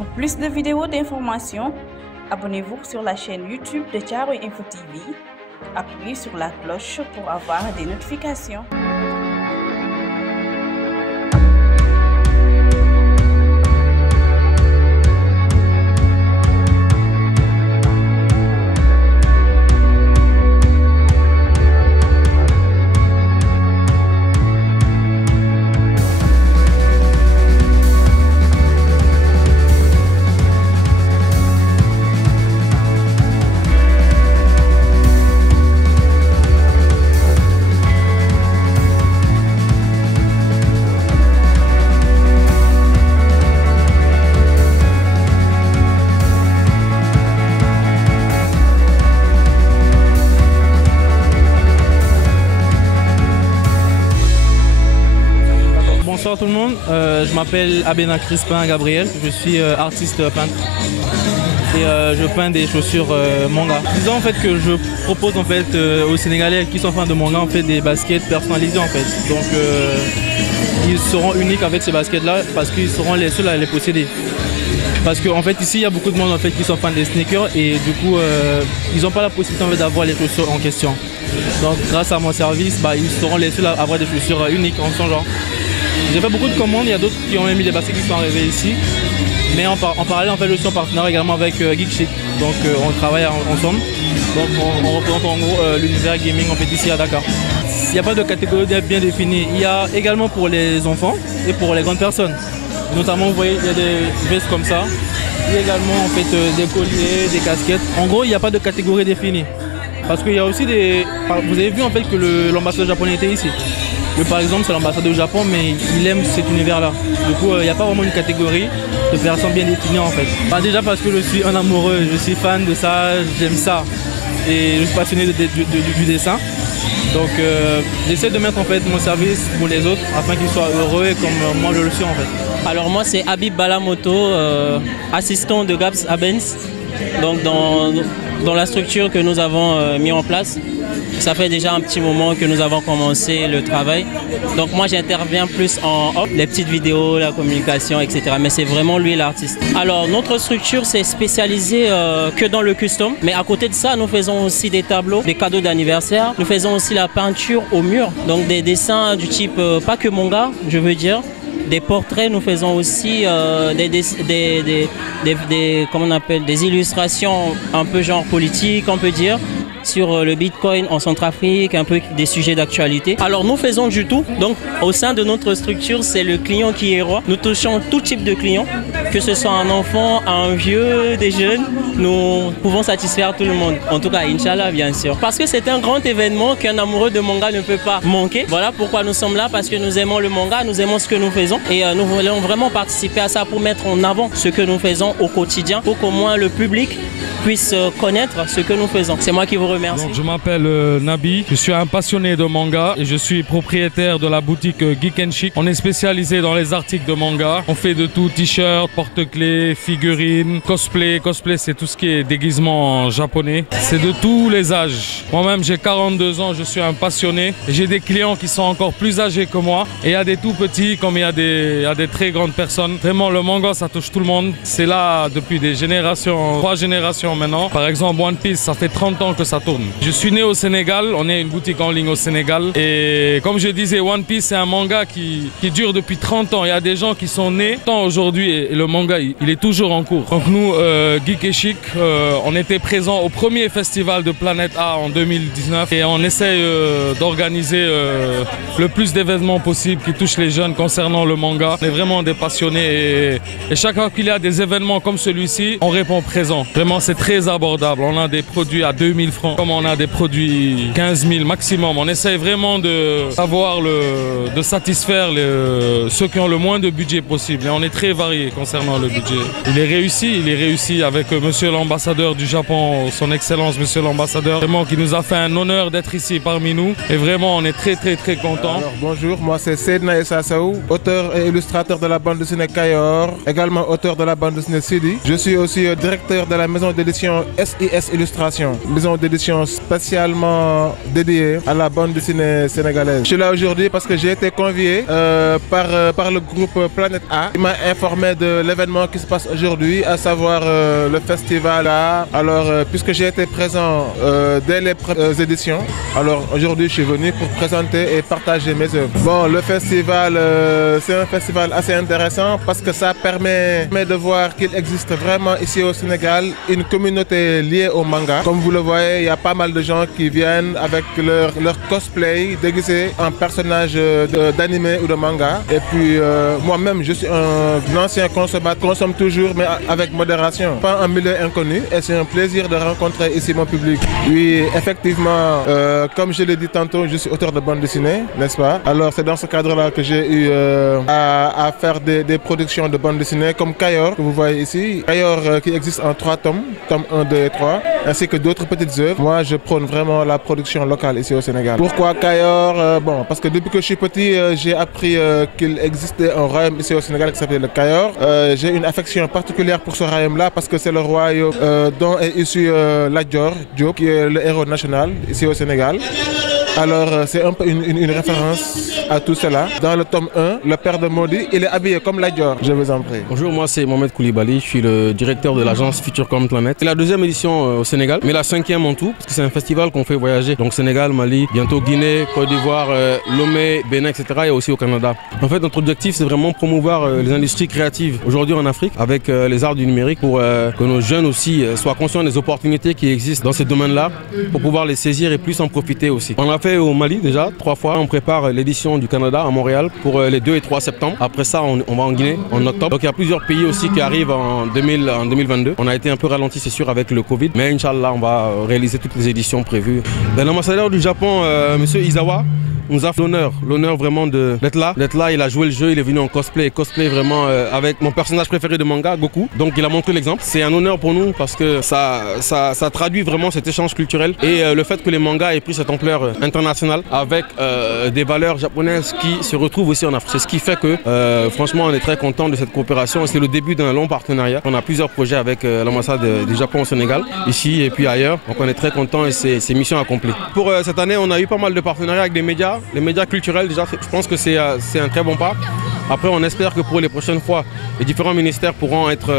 Pour plus de vidéos d'informations, abonnez-vous sur la chaîne YouTube de Thiaroye Info TV. Appuyez sur la cloche pour avoir des notifications. Bonsoir tout le monde, je m'appelle Abena Crispin Gabriel, je suis artiste peintre et je peins des chaussures manga. Disons en fait que je propose en fait aux Sénégalais qui sont fans de manga en fait des baskets personnalisés en fait. Donc ils seront uniques avec ces baskets là parce qu'ils seront les seuls à les posséder. Parce qu'en fait ici il y a beaucoup de monde en fait qui sont fans des sneakers et du coup ils n'ont pas la possibilité en fait, d'avoir les chaussures en question. Donc grâce à mon service, ils seront les seuls à avoir des chaussures uniques en son genre. J'ai fait beaucoup de commandes, il y a d'autres qui ont émis des baskets qui sont arrivés ici. Mais en parallèle, en fait, je suis en partenariat également avec Geek Chic. Donc on travaille ensemble. Donc on représente en gros l'univers gaming en fait ici à Dakar. Il n'y a pas de catégorie bien définie. Il y a également pour les enfants et pour les grandes personnes. Notamment, vous voyez, il y a des vestes comme ça. Il y a également en fait des colliers, des casquettes. En gros, il n'y a pas de catégorie définie. Parce qu'il y a aussi des... Vous avez vu en fait que l'ambassadeur japonais était ici. Lui, par exemple, c'est l'ambassadeur du Japon, mais il aime cet univers-là. Du coup, il n'y a pas vraiment une catégorie de personnes bien définies en fait. Déjà parce que je suis un amoureux, je suis fan de ça, j'aime ça. Et je suis passionné du dessin. Donc j'essaie de mettre en fait mon service pour les autres afin qu'ils soient heureux comme moi je le suis en fait. Alors moi c'est Habib Balamoto, assistant de Gabs Abens. Donc dans la structure que nous avons mis en place. Ça fait déjà un petit moment que nous avons commencé le travail. Donc moi j'interviens plus en off, les petites vidéos, la communication, etc. Mais c'est vraiment lui l'artiste. Alors notre structure c'est spécialisé que dans le custom. Mais à côté de ça, nous faisons aussi des tableaux, des cadeaux d'anniversaire. Nous faisons aussi la peinture au mur. Donc des dessins du type, pas que manga, je veux dire. Des portraits, nous faisons aussi comment on appelle, des illustrations un peu genre politique, on peut dire, sur le Bitcoin en Centrafrique, un peu des sujets d'actualité. Alors nous faisons du tout, donc au sein de notre structure, c'est le client qui est roi. Nous touchons tout type de clients, que ce soit un enfant, un vieux, des jeunes, nous pouvons satisfaire tout le monde. En tout cas, Inch'Allah, bien sûr. Parce que c'est un grand événement qu'un amoureux de manga ne peut pas manquer. Voilà pourquoi nous sommes là, parce que nous aimons le manga, nous aimons ce que nous faisons. Et nous voulons vraiment participer à ça pour mettre en avant ce que nous faisons au quotidien, pour qu'au moins le public puisse connaître ce que nous faisons. C'est moi qui vous remercie. Donc, je m'appelle Nabi, je suis un passionné de manga et je suis propriétaire de la boutique Geek Chic. On est spécialisé dans les articles de manga. On fait de tout, t-shirts, porte-clés, figurines, cosplay. Cosplay, c'est tout ce qui est déguisement japonais. C'est de tous les âges. Moi-même, j'ai 42 ans, je suis un passionné. J'ai des clients qui sont encore plus âgés que moi. Et il y a des tout petits comme il y a des très grandes personnes. Vraiment, le manga, ça touche tout le monde. C'est là depuis des générations, 3 générations maintenant. Par exemple, One Piece, ça fait 30 ans que ça tourne. Je suis né au Sénégal, on est une boutique en ligne au Sénégal. Et comme je disais, One Piece, c'est un manga qui dure depuis 30 ans. Il y a des gens qui sont nés tant aujourd'hui et le manga, il est toujours en cours. Donc nous, Geek Chic, on était présents au premier festival de Planète A en 2019 et on essaye d'organiser le plus d'événements possibles qui touchent les jeunes concernant le manga. On est vraiment des passionnés et chaque fois qu'il y a des événements comme celui-ci, on répond présent. Vraiment, c'est très abordable. On a des produits à 2000 francs, comme on a des produits 15 000 maximum. On essaye vraiment de satisfaire ceux qui ont le moins de budget possible. Et on est très varié concernant le budget. Il est réussi avec monsieur l'ambassadeur du Japon, son excellence monsieur l'ambassadeur, vraiment qui nous a fait un honneur d'être ici parmi nous. Et vraiment, on est très content. Alors bonjour, moi c'est Seydina Issa Sow, auteur et illustrateur de la bande dessinée Kayor, également auteur de la bande dessinée Sidi. Je suis aussi directeur de la maison d'édition d'édition SIS Illustration, maison d'édition spécialement dédiée à la bande dessinée sénégalaise. Je suis là aujourd'hui parce que j'ai été convié par le groupe Planète A. Il m'a informé de l'événement qui se passe aujourd'hui, à savoir le festival A. Alors, puisque j'ai été présent dès les éditions, alors aujourd'hui je suis venu pour présenter et partager mes œuvres. Bon, le festival, c'est un festival assez intéressant parce que ça permet de voir qu'il existe vraiment ici au Sénégal une communauté liée au manga. Comme vous le voyez, il y a pas mal de gens qui viennent avec leur cosplay déguisés en personnages d'anime ou de manga. Et puis moi-même, je suis un ancien consommateur, consomme toujours mais avec modération. Pas un milieu inconnu et c'est un plaisir de rencontrer ici mon public. Oui, effectivement, comme je l'ai dit tantôt, je suis auteur de bande dessinée, n'est-ce pas? Alors c'est dans ce cadre-là que j'ai eu à faire des productions de bande dessinée comme Kayor, que vous voyez ici. Kayor qui existe en 3 tomes, tome 1, 2 et 3, ainsi que d'autres petites œuvres. Moi, je prône vraiment la production locale ici au Sénégal. Pourquoi Kayor? Bon, parce que depuis que je suis petit, j'ai appris qu'il existait un royaume ici au Sénégal qui s'appelait le Kayor. J'ai une affection particulière pour ce royaume-là parce que c'est le royaume dont est issu Lat Dior Diop, qui est le héros national ici au Sénégal. Alors c'est un peu une référence à tout cela. Dans le tome 1, le père de Modi, il est habillé comme Lat Dior. Je vous en prie. Bonjour, moi c'est Mohamed Koulibaly, je suis le directeur de l'agence Futurecom Planet. C'est la 2e édition au Sénégal, mais la 5e en tout, parce que c'est un festival qu'on fait voyager. Donc Sénégal, Mali, bientôt Guinée, Côte d'Ivoire, Lomé, Bénin, etc. et aussi au Canada. En fait, notre objectif c'est vraiment promouvoir les industries créatives aujourd'hui en Afrique avec les arts du numérique pour que nos jeunes aussi soient conscients des opportunités qui existent dans ces domaines-là pour pouvoir les saisir et plus en profiter aussi. On l'a fait au Mali déjà 3 fois. On prépare l'édition du Canada à Montréal pour les 2 et 3 septembre. Après ça, on va en Guinée en octobre. Donc il y a plusieurs pays aussi qui arrivent en 2022. On a été un peu ralenti, c'est sûr, avec le Covid. Mais Inch'Allah, on va réaliser toutes les éditions prévues. L'ambassadeur du Japon, monsieur Izawa, nous a fait l'honneur vraiment d'être là. Il a joué le jeu, il est venu en cosplay vraiment avec mon personnage préféré de manga, Goku. Donc il a montré l'exemple. C'est un honneur pour nous parce que ça traduit vraiment cet échange culturel et le fait que les mangas aient pris cette ampleur internationale avec des valeurs japonaises qui se retrouvent aussi en Afrique. C'est ce qui fait que franchement on est très content de cette coopération. C'est le début d'un long partenariat. On a plusieurs projets avec l'ambassade du Japon au Sénégal, ici et puis ailleurs. Donc on est très content et c'est mission accomplie. Pour cette année, on a eu pas mal de partenariats avec des médias. Les médias culturels, déjà, je pense que c'est un très bon pas. Après, on espère que pour les prochaines fois, les différents ministères pourront être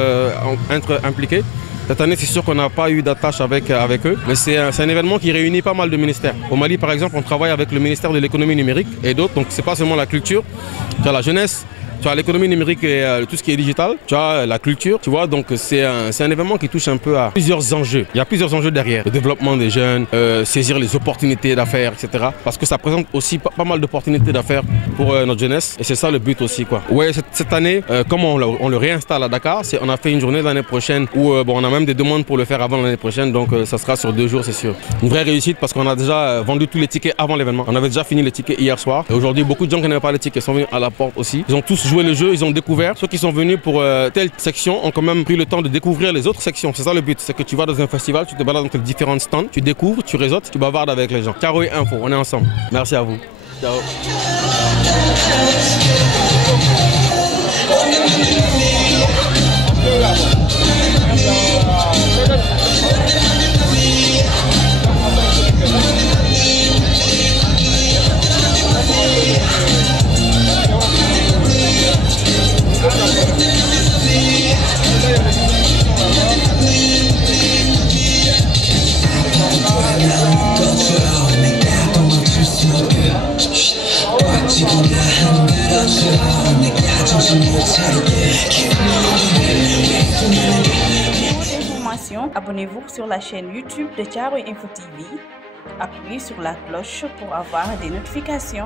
impliqués. Cette année, c'est sûr qu'on n'a pas eu d'attache avec eux, mais c'est un événement qui réunit pas mal de ministères. Au Mali, par exemple, on travaille avec le ministère de l'économie numérique et d'autres, donc c'est pas seulement la culture, tu as la jeunesse, tu as l'économie numérique et tout ce qui est digital, tu as la culture, tu vois, donc c'est un événement qui touche un peu à plusieurs enjeux. Il y a plusieurs enjeux derrière, le développement des jeunes, saisir les opportunités d'affaires, etc. Parce que ça présente aussi pas mal d'opportunités d'affaires pour notre jeunesse et c'est ça le but aussi, quoi. Ouais, cette année, comme on le réinstalle à Dakar, on a fait une journée l'année prochaine où on a même des demandes pour le faire avant l'année prochaine, donc ça sera sur 2 jours, c'est sûr. Une vraie réussite parce qu'on a déjà vendu tous les tickets avant l'événement. On avait déjà fini les tickets hier soir et aujourd'hui, beaucoup de gens qui n'avaient pas les tickets sont venus à la porte aussi. Ils ont tous joué le jeu, ils ont découvert. Ceux qui sont venus pour telle section ont quand même pris le temps de découvrir les autres sections. C'est ça le but, c'est que tu vas dans un festival, tu te balades dans les différents stands, tu découvres, tu réseautes, tu bavardes avec les gens. Caro et Info, on est ensemble. Merci à vous. Ciao. Abonnez-vous sur la chaîne YouTube de Thiaroye Info TV. Appuyez sur la cloche pour avoir des notifications.